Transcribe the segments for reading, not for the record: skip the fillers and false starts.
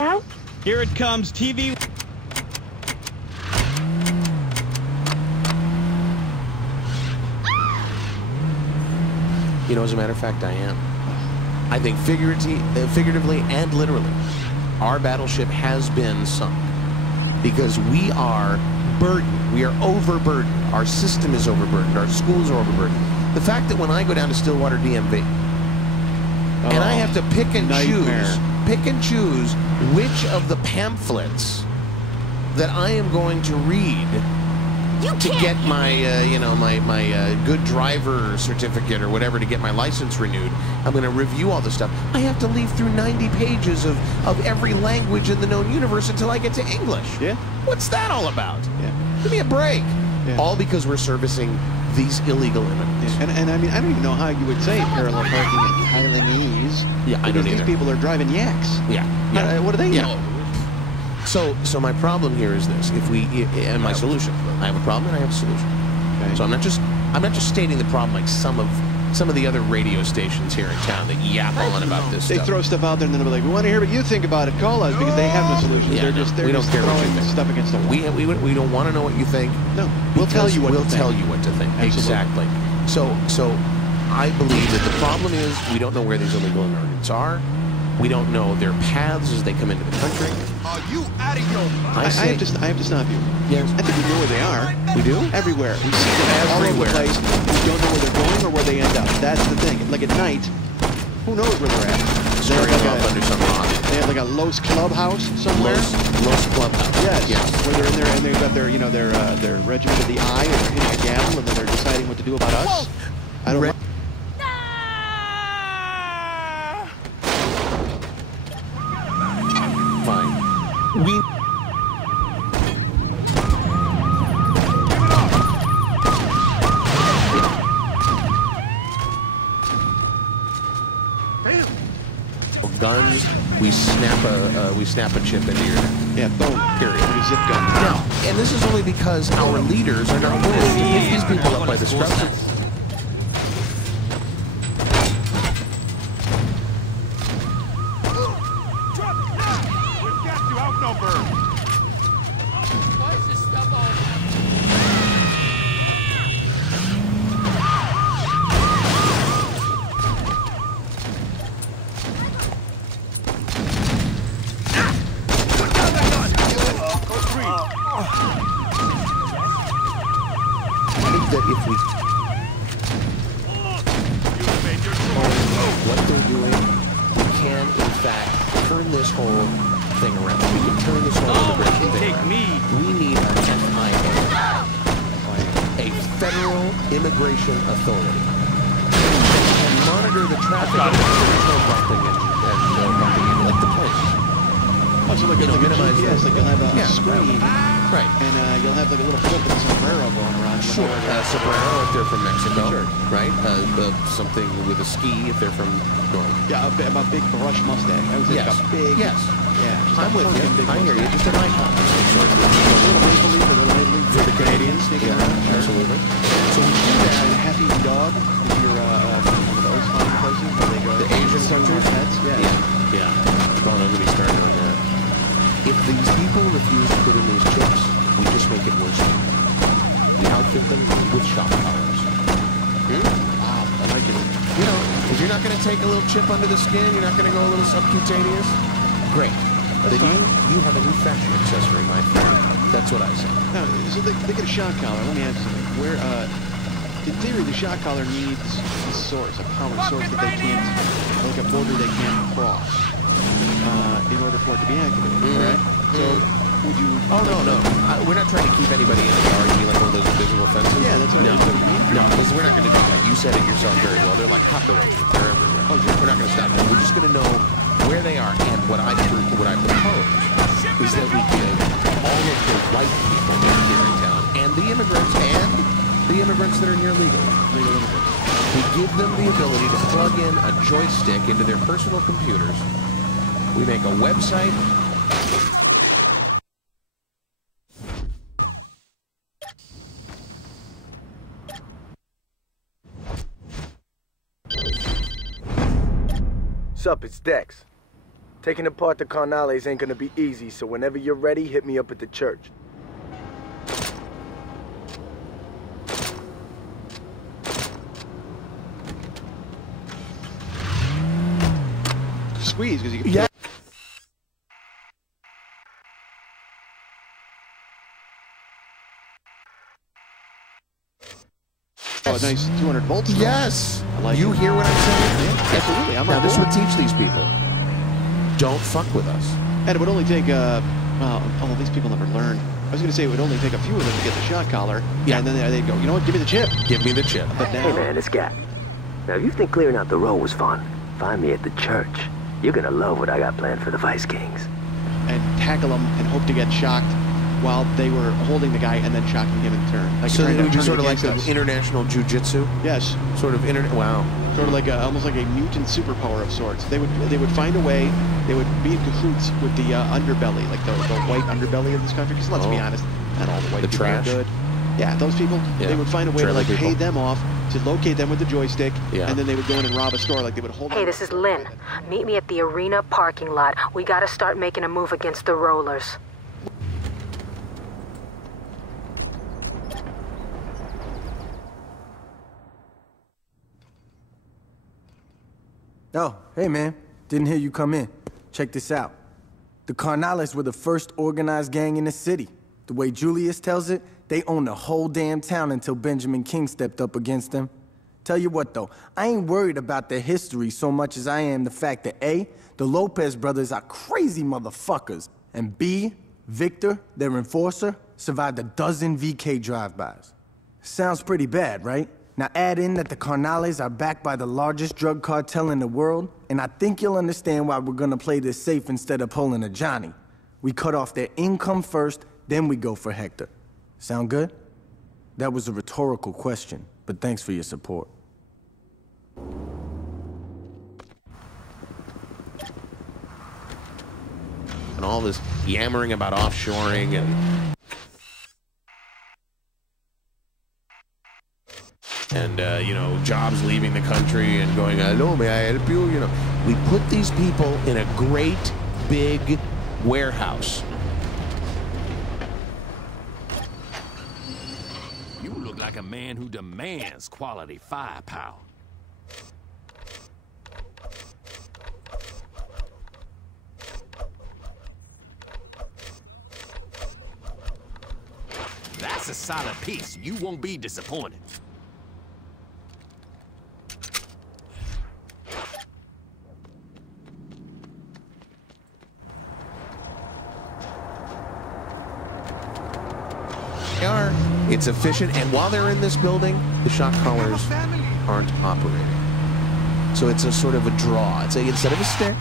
Out. Here it comes, TV. You know, as a matter of fact, I am. I think figuratively and literally, our battleship has been sunk because we are burdened. We are overburdened. Our system is overburdened. Our schools are overburdened. The fact that when I go down to Stillwater DMV and I have to pick and choose which of the pamphlets that I am going to read to get my, my good driver certificate or whatever, to get my license renewed. I'm going to review all this stuff. I have to leaf through 90 pages of every language in the known universe until I get to English. Yeah. What's that all about? Yeah. Give me a break. Yeah. All because we're servicing these illegal immigrants. Yeah. And I mean, I don't even know how you would say parallel parking in Thailandese. Yeah, I don't either. These people are driving yaks. Yeah. What do they know? So my problem here is this: and my solution. I have a problem and I have a solution. Okay. So I'm not just stating the problem like some of the other radio stations here in town that yap on about this stuff. They throw stuff out there and then they'll be like, "We want to hear what you think about it. Call us," because they have no solution. Yeah, they're just throwing stuff against the wall. We don't want to know what you think. No, we'll tell you what. We'll tell you what to think. Exactly. So I believe that the problem is we don't know where these illegal immigrants are. We don't know their paths as they come into the country. Are you out of your mind? I have to stop you. Yes. I think we know where they are. We do? Everywhere. We see them all over the place. We don't know where they're going or where they end up. That's the thing. Like at night, who knows where they're at? Straight up under some rock. They have like a Los Clubhouse somewhere. Los Clubhouse. Yes. Where they're in there and they've got their their regiment of the eye and they're hitting a gavel and then they're deciding what to do about us. I don't know. Fine. Guns, we snap a chip into your neck. Yeah, boom. Period. Like a zip gun. Now, and this is only because our leaders are not willing to pick these people up by the scruffs. That if we what they're doing, we can in fact turn this whole thing around. We can turn this whole immigration thing around. We need a FIA, a Federal Immigration Authority, and monitor the traffic and bumping and like the plane. Also, like minimize GPS, like you'll have a screen. Right. And you'll have like a little flip of a sombrero going around. Sure. Sombrero if they're from Mexico. Sure. Right. Something with a ski if they're from Norway. Yeah, a big brush mustache. I would say like a big. Yes. Yeah. I'm with you. I hear you. Just an icon of some sort. A little maple leaf, a little maple leaf for the Canadians sneaking around. Absolutely. So we do that. Happy Dog. If you're from one of those fine places where they go. The Asian countries. Pets. Yeah. Don't let me start on that. If these people refuse to put in these chips, we just make it worse. We outfit them with shock collars. Wow, I like it. You know, if you're not going to take a little chip under the skin, you're not going to go a little subcutaneous, great. That's fine. You have a new fashion accessory, my friend. That's what I say. Now, so they get a shock collar. Let me ask you something. Where, in theory, the shock collar needs a source, a power source that they can't, like a border they can't cross. In order for it to be activated, correct? So, would you... Oh, no. We're not trying to keep anybody in the yard and be like one of those invisible fences. Yeah, that's what I mean. No, because we're not going to do that. You said it yourself very well. They're like cockroaches. They're everywhere. Oh, we're not going to stop them. We're just going to know where they are. And what I propose is that we give all of the white people that are here in town and the immigrants that are here legally, we give them the ability to plug in a joystick into their personal computers. We make a website. Sup, it's Dex. Taking apart the carnales ain't gonna be easy, so whenever you're ready, hit me up at the church. Squeeze, because you can... Yeah. Oh, nice 200 volts. Yes. I like you it. hear what I'm saying? Yeah, absolutely. I'm Now, on this board. would teach these people. Don't fuck with us. And it would only take, well, these people never learn. I was going to say it would only take a few of them to get the shot collar. Yeah. And then they'd go, you know what, give me the chip. Give me the chip. But now... Hey man, it's Gat. Now if you think clearing out the road was fun, find me at the church. You're gonna love what I got planned for the Vice Kings. And tackle them and hope to get shocked while they were holding the guy and then shocking him in turn. Like So trying it to would be turn sort of like against the us. international jiu-jitsu? Yes. Sort of wow. Sort of like almost like a mutant superpower of sorts. They would find a way. They would be in cahoots with the underbelly, like the white underbelly of this country. Because let's be honest, not all the white people trash? are good. Yeah, those people. Yeah. They would find a way to Trailer like pay people. them off, to locate them with the joystick, Yeah. and then they would go in and rob a store. Like they would hold. Hey, this is Lynn. Meet me at the arena parking lot. We gotta start making a move against the rollers. Oh, hey man. Didn't hear you come in. Check this out. The Carnales were the first organized gang in the city. The way Julius tells it, they owned the whole damn town until Benjamin King stepped up against them. Tell you what though, I ain't worried about their history so much as I am the fact that A, the Lopez brothers are crazy motherfuckers, and B, Victor, their enforcer, survived a dozen VK drive-bys. Sounds pretty bad, right? Now add in that the Carnales are backed by the largest drug cartel in the world, and I think you'll understand why we're gonna play this safe instead of pulling a Johnny. We cut off their income first, then we go for Hector. Sound good? That was a rhetorical question, but thanks for your support. And all this yammering about offshoring and you know, jobs leaving the country and going, hello, may I help you? You know, we put these people in a great big warehouse. You look like a man who demands quality firepower. That's a solid piece. You won't be disappointed. They are. It's efficient, and while they're in this building, the shock collars aren't operating. So it's a sort of a draw. It's a, instead of a stick,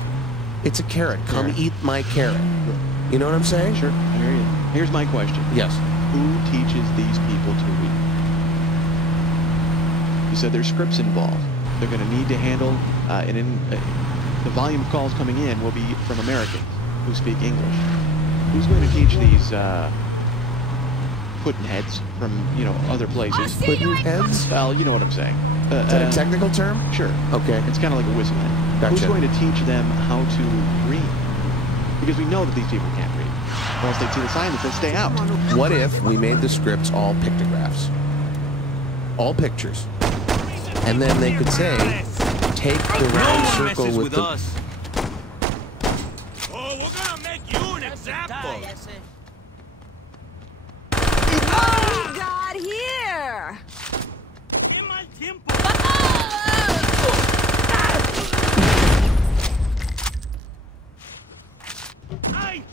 it's a carrot. Come eat my carrot. You know what I'm saying? Sure, I hear you. Here's my question. Yes. Who teaches these people to read? You said there's scripts involved. They're going to need to handle, the volume of calls coming in will be from Americans who speak English. Who's going to teach these puddin' heads from, you know, other places? Puddin' heads? Well, you know what I'm saying. Is that a technical term? Sure. Okay. It's kind of like a whistle head. Gotcha. Who's going to teach them how to read? Because we know that these people can't read. Or else they'd see the sign that says stay out. What if we made the scripts all pictographs? All pictures. And then they could say, take the round circle with the... us. Oh, we're gonna make you an example. Oh, God, here! Qué mal tiempo. Ay.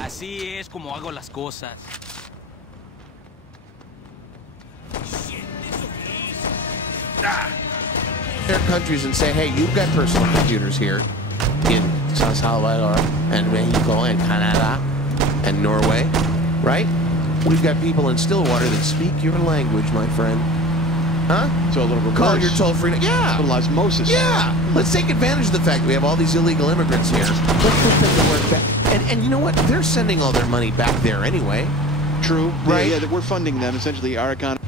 Así es como hago las cosas. Their countries and say, hey, you've got personal computers here in San Salvador and Mexico and Canada and Norway, right? We've got people in Stillwater that speak your language, my friend. Huh? So a little reverse. Call your toll-free... Yeah! A little osmosis. Yeah! Let's take advantage of the fact that we have all these illegal immigrants here. Let's put them to work back. And you know what? They're sending all their money back there anyway. True. Right? Yeah, we're funding them. Essentially, our economy.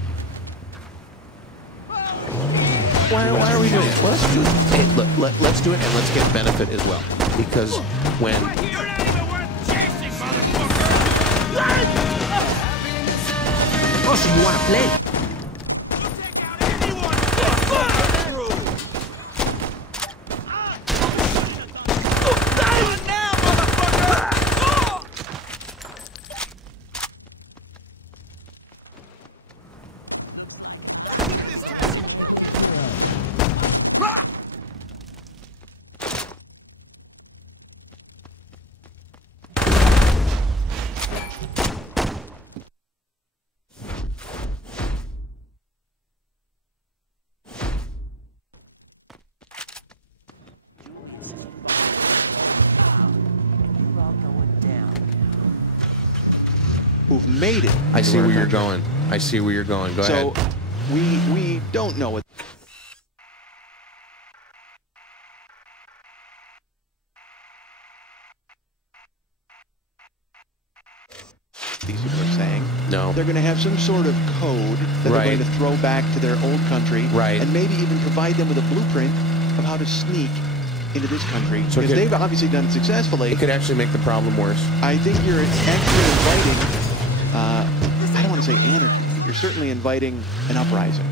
Why are we doing it? Well, let's do it. Hey, look, let's do it, and let's get benefit as well. because when... You're not even worth chasing, motherfucker! Oh, so you want to play? Take out anyone! Through! Down now, motherfucker! Who've made it. I see where you're going. I see where you're going. Go ahead. So we don't know what these people are saying. No. They're going to have some sort of code that they're going to throw back to their old country, and maybe even provide them with a blueprint of how to sneak into this country. So because they've obviously done it successfully. It could actually make the problem worse. I think you're actually inviting, I don't want to say anarchy. You're certainly inviting an uprising.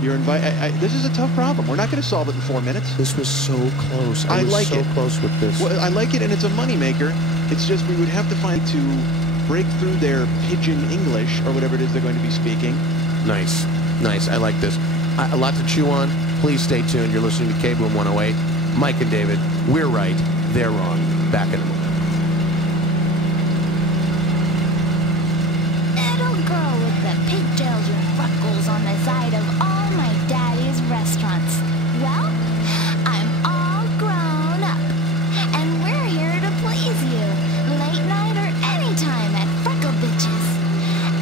You're this is a tough problem. We're not going to solve it in 4 minutes. This was so close. I was like so it. close with this. Well, I like it, and it's a moneymaker. It's just we would have to find to break through their pidgin English or whatever it is they're going to be speaking. Nice. Nice. I like this. A lot to chew on. Please stay tuned. You're listening to K-Boom 108. Mike and David, we're right. They're wrong. Back in a moment. Little girl with the pigtails and freckles on the side of all my daddy's restaurants. Well, I'm all grown up, and we're here to please you, late night or anytime at Freckle Bitches.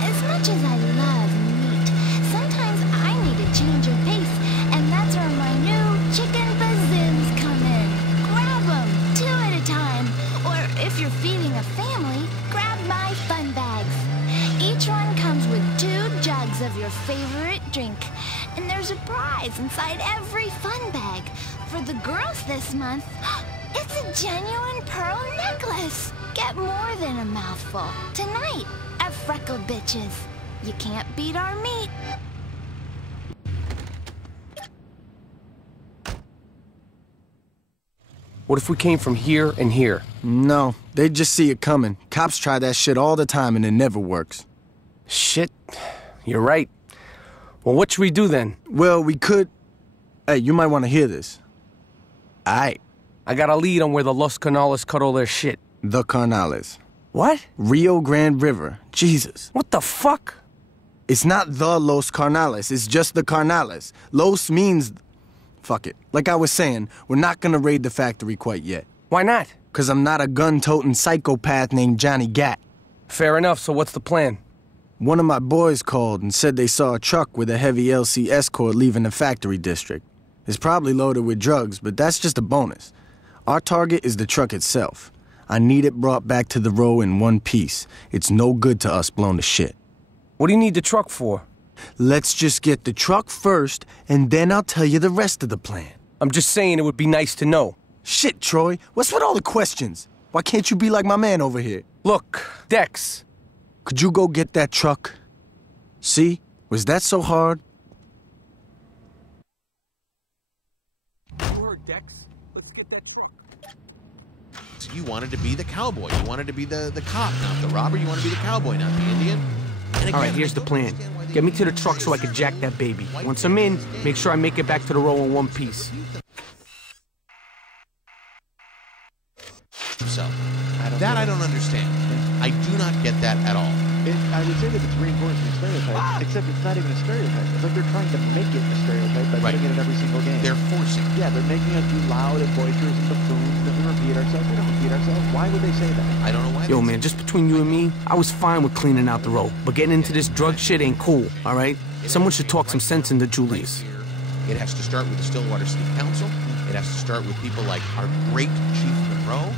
As much as I love meat, sometimes I need a change of pace, and that's where my new chicken bazoons come in. Grab them, 2 at a time, or if you're feeding a family, grab my fun bags. Each one comes with 2 jugs of your favorite drink, and there's a prize inside every fun bag. For the girls this month, it's a genuine pearl necklace. Get more than a mouthful tonight at Freckle Bitches. You can't beat our meat. What if we came from here and here? No, they just see it coming. Cops try that shit all the time and it never works. Shit, you're right. Well, what should we do then? Well, we could... Hey, you might want to hear this. Aight. I got a lead on where the Los Canales cut all their shit. The Carnales. What? Rio Grande River. Jesus. What the fuck? It's not the Los Carnales, it's just the Carnales. Los means... Fuck it. Like I was saying, we're not gonna raid the factory quite yet. Why not? 'Cause I'm not a gun-toting psychopath named Johnny Gat. Fair enough, so what's the plan? One of my boys called and said they saw a truck with a heavy LC escort leaving the factory district. It's probably loaded with drugs, but that's just a bonus. Our target is the truck itself. I need it brought back to the row in one piece. It's no good to us blown to shit. What do you need the truck for? Let's just get the truck first, and then I'll tell you the rest of the plan. I'm just saying it would be nice to know. Shit, Troy, what's with all the questions? Why can't you be like my man over here? Look, Dex. Could you go get that truck? See? Was that so hard? You heard, Dex. Let's get that truck. You wanted to be the cowboy. You wanted to be the cop, not the robber. You want to be the cowboy, not the Indian. All right, here's the plan. Get me to the truck so I can jack that baby. Once I'm in, make sure I make it back to the row in one piece. So, I don't understand. I do not get that at all. I would say that it's reinforcing a stereotype, except it's not even a stereotype. It's like they're trying to make it a stereotype by putting it in every single game. They're forcing. Yeah, they're making us be loud and boisterous and buffoons, that we repeat ourselves. We don't repeat ourselves. Why would they say that? I don't know why. Yo, man, just between you and me, I was fine with cleaning out the row, but getting into this drug shit ain't cool, all right? Someone should talk some sense into Julius. It has to start with the Stillwater City Council. It has to start with people like our great Chief Monroe.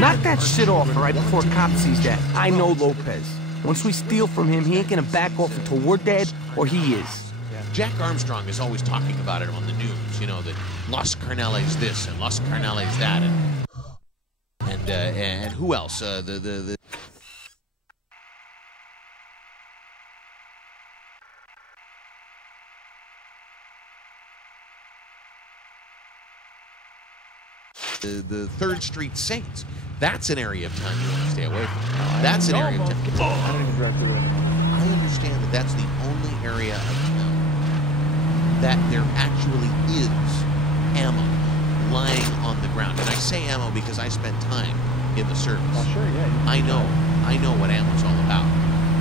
Knock that shit off, all right, before a cop sees that. I know Lopez. Once we steal from him, he ain't gonna back off until we're dead, or he is. Jack Armstrong is always talking about it on the news, you know, that Los Carnales this and Los Carnales that, and and who else? The the 3rd Street Saints. That's an area of town you want to stay away from. That's an area of town. I don't even drive through it anymore. I understand that that's the only area of town that there actually is ammo lying on the ground. And I say ammo because I spent time in the service. Oh, sure, yeah. I know what ammo's all about.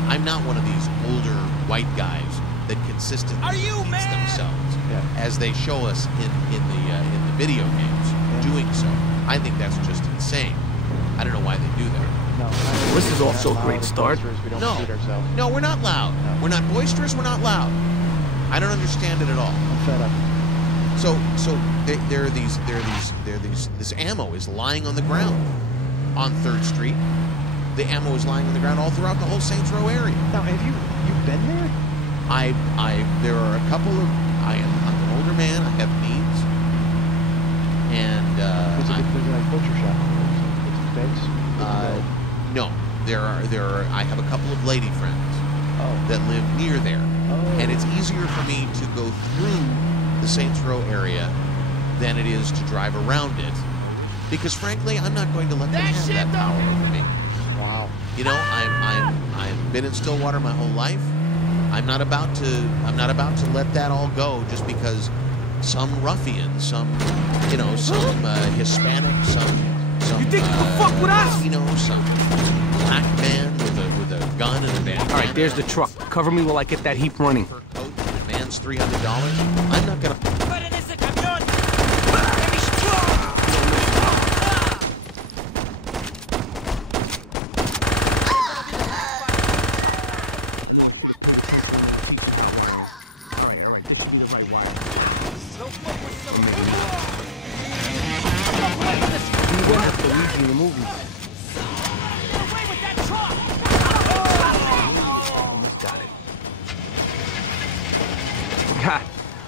I'm not one of these older white guys that consistently beats themselves as they show us in the video games doing so. I think that's just insane. I don't know why they do that. No, this is also a great start. No, we're not loud. No. We're not boisterous. We're not loud. I don't understand it at all. I'm fed up. So this ammo is lying on the ground on 3rd Street. The ammo is lying on the ground all throughout the whole Saints Row area. Now, have you been there? There are a couple of. I'm an older man. I have needs, and there's like butcher shop. No, there are. I have a couple of lady friends that live near there, and it's easier for me to go through the Saints Row area than it is to drive around it, because frankly, I'm not going to let them have that power over me. Wow. You know, I've been in Stillwater my whole life. I'm not about to let that all go just because some ruffian, some Hispanic, some you think you can fuck with us? Some black man with a gun and a bandana. All right, there's the truck. Cover me while I get that heap running. Man's $300. I'm not gonna.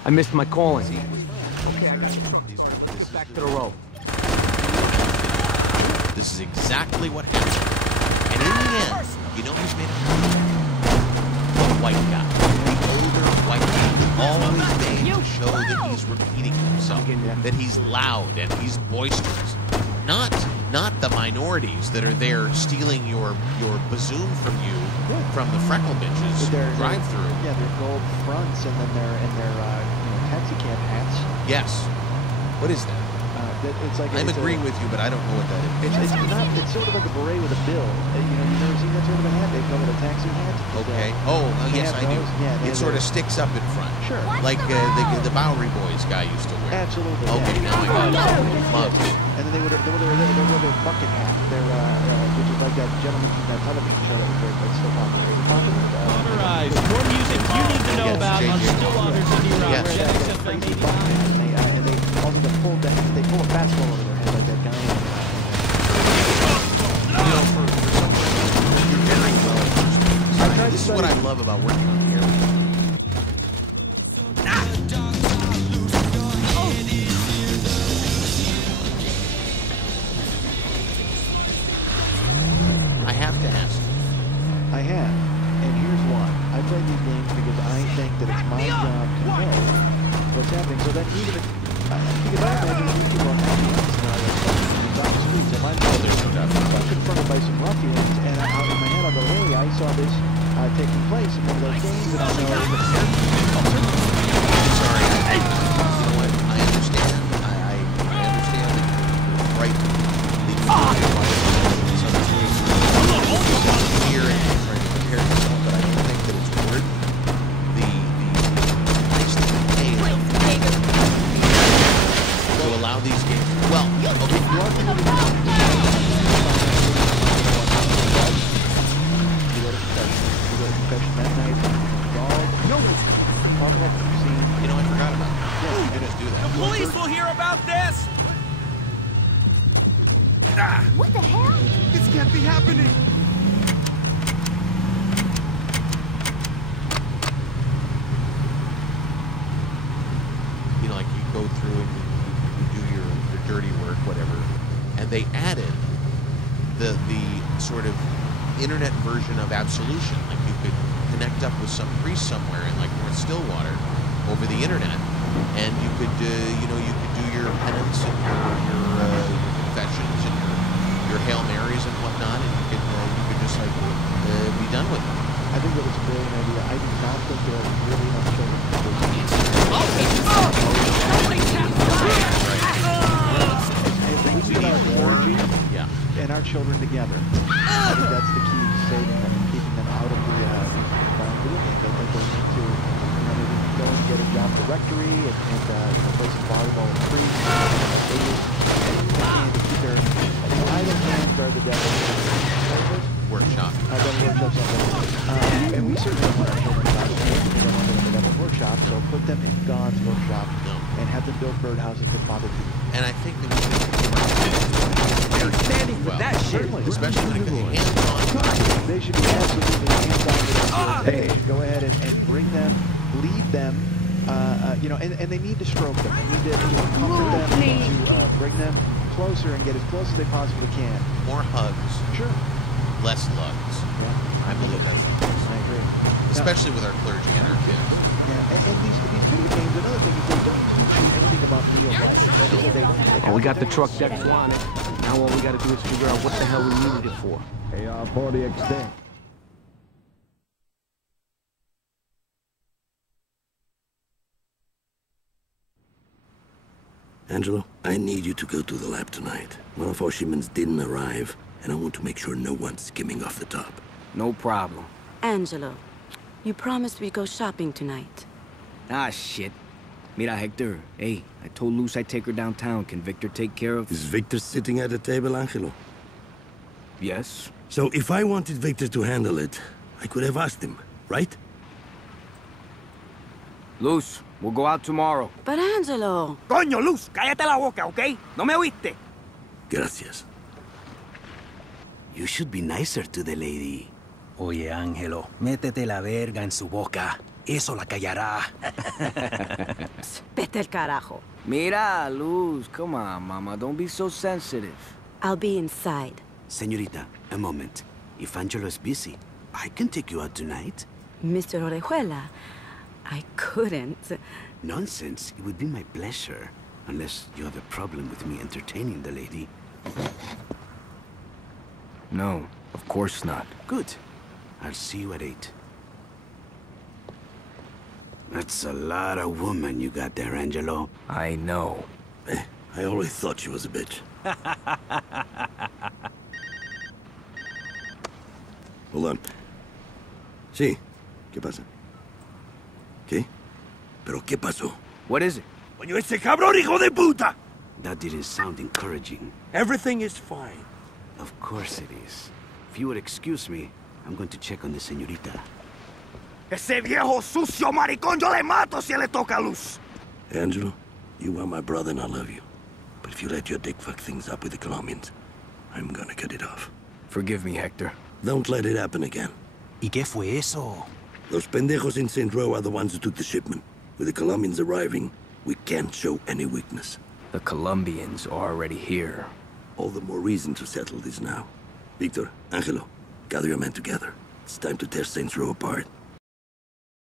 I missed my calling. Okay, I got you. Back to the row. This is exactly what happened. And in the end, you know who's made it? The white guy. The older white guy. Always made to show that he's repeating himself. That he's loud and he's boisterous. Not the minorities that are there stealing your bazzoon from you from the Freckle bitches drive-through. Yeah, their gold fronts and then their taxi cab hats. Yes. What is that? It's like I'm agreeing with you, but I don't know what that is. It's sort of like a beret with a bill. You've never seen that sort of a hat? They call it a taxi hat. Okay. Yes, I do. Yeah, it sort of sticks up in front. Sure. Like the Bowery Boys guy used to wear. Absolutely. Okay, now I got it. And then they would wear their bucket hat, which is like that gentleman from that television show that was very still popular. Motorized. More music you need to know about on Stillwater's Indie Rock. They pull a basketball over their head like that guy. For someone, you're very well. This is what I love about working on the airplane. I have to ask. I have, and here's why. I play these games because I think that it's my job to know what's happening. So that even if because I imagine these people are happy on the streets, and I'm confronted by some ruffians, and out in my head I'll go, hey, I saw this taking place in one of those games, and I'll know. Sorry. You know what? I understand. I understand that you're frightened. Here and trying to prepare yourself, but I don't think that it's worth the price that you pay to allow these games. Well, okay. You know, I forgot about that. Yeah, you didn't do that. The police will hear about this! What the hell? This can't be happening! You know, like you go through and you do your dirty work, whatever, and they added the sort of internet version of absolution. Like you could connect up with some priest somewhere in like North Stillwater over the internet, and you could you could do your penance and your confessions and your Hail Marys and whatnot, and you could just like be done with it. I think that was a brilliant idea. I do not think there are really enough children. If we get our clergy and our children together, I think that's the key to saving them and keeping them out of the video games. I think they need to go and get a job at the rectory and play some volleyball and free. Anything they can to keep their idle hands are the devil's workshop. And we certainly want our children to in the devil's workshop, so put them in God's workshop and have them build birdhouses for Father Pete. And I think they're standing for that shit. Especially when it comes hands-on. They should be absolutely hands-on with them. They should go ahead and bring them, lead them, and they need to stroke them. They need to comfort them, to bring them closer and get as close as they possibly can. More hugs. Sure. Less lugs. Yeah. I believe that's the case. I agree. Especially with our clergy and our kids. Yeah, and these video games, another thing is they don't teach you anything about real life. And we got the truck decked on it. Now all we got to do is figure out what the hell we needed it for. AR-40 extinct. Angelo, I need you to go to the lab tonight. One of our shipments didn't arrive, and I want to make sure no one's skimming off the top. No problem. Angelo, you promised we'd go shopping tonight. Ah, shit. Mira, Hector. Hey, I told Luz I'd take her downtown. Can Victor take care of... Is Victor sitting at the table, Angelo? Yes. So if I wanted Victor to handle it, I could have asked him, right? Luz, we'll go out tomorrow. But Angelo... Coño, Luz, cállate la boca, ¿ok? No me oíste. Gracias. You should be nicer to the lady. Oye, Ángelo, métete la verga en su boca. Eso la callará. Vete el carajo. Mira, Luz, come on, mama. Don't be so sensitive. I'll be inside. Señorita, a moment. If Angelo is busy, I can take you out tonight. Mr. Orejuela, I couldn't. Nonsense. It would be my pleasure. Unless you have a problem with me entertaining the lady. No, of course not. Good. I'll see you at 8. That's a lot of woman you got there, Angelo. I know. I always thought she was a bitch. Hold on. Sí. ¿Qué pasa? ¿Qué? ¿Pero qué pasó? What is it? Coño, ese cabrón, hijo de puta! That didn't sound encouraging. Everything is fine. Of course it is. If you would excuse me, I'm going to check on the señorita. Ese viejo sucio maricón, yo le mato si le toca luz. Angelo, you are my brother and I love you. But if you let your dick fuck things up with the Colombians, I'm gonna cut it off. Forgive me, Hector. Don't let it happen again. ¿Y qué fue eso? Those pendejos in St. Row are the ones who took the shipment. With the Colombians arriving, we can't show any weakness. The Colombians are already here. All the more reason to settle this now. Victor, Angelo, gather your men together. It's time to tear Saints Row apart.